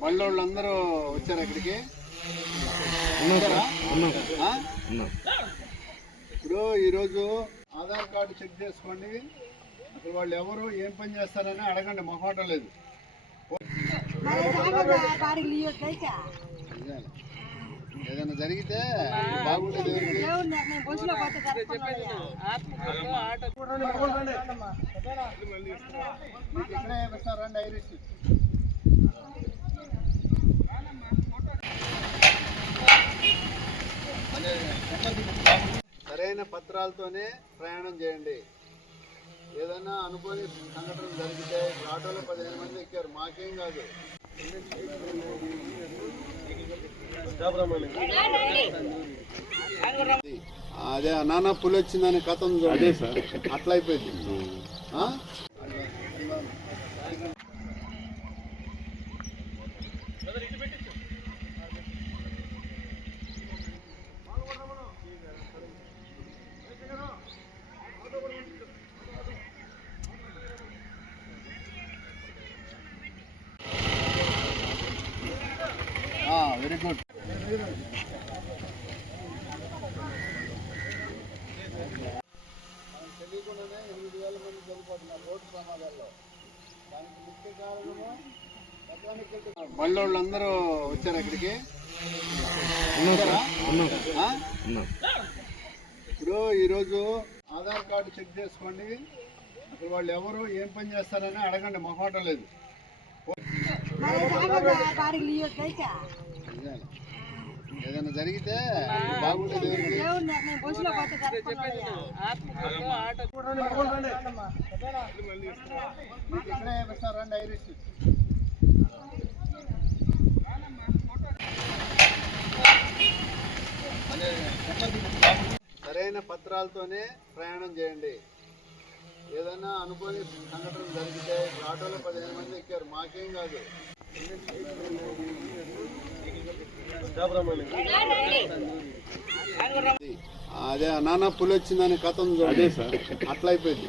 బళ్ళోళ్ళు అందరూ వచ్చారు ఇక్కడికి. ఇప్పుడు ఈరోజు ఆధార్ కార్డు చెక్ చేసుకోండి. అసలు వాళ్ళు ఎవరు ఏం పని చేస్తారని అడగండి, మొహమాటం లేదు. ఏదైనా జరిగితే బాగుండేది. ఇక్కడే వేస్తారండి ఐరిష్. సరైన పత్రాలతోనే ప్రయాణం చేయండి. ఏదైనా అనుకోని సంఘటన జరిగితే ఆటోలో 15 మంది ఎక్కారు, మాకేం కాదు. అదే నాన్న పులి వచ్చిందని కథ ఉంది, అదే సార్, అట్లా అయిపోయింది. Very good. తెలియకుండానే 8,000 మంది చనిపోతున్నారు రోడ్డు ప్రమాదాల్లో. దానికి ముఖ్య కారణము మెకానికల్. బళ్ళోళ్ళు అందరూ వచ్చారు ఇక్కడికి. ఇప్పుడు ఈరోజు ఆధార్ కార్డు చెక్ చేసుకోండి. అసలు వాళ్ళు ఎవరు ఏం పని చేస్తారని అడగండి, మొహమాటం లేదు. ఏదైనా జరిగితే బాగుండేది. ఇక్కడే వేస్తారండి ఐరిష్. సరైన పత్రాలతోనే ప్రయాణం చేయండి. ఏదైనా అనుకోని సంఘటన జరిగితే ఆటోలో 15 మంది ఎక్కారు, మాకేం కాదు. అదే నాన్న పులి వచ్చిందని కథ ఉంది, అదే సార్, అట్లా అయిపోయింది.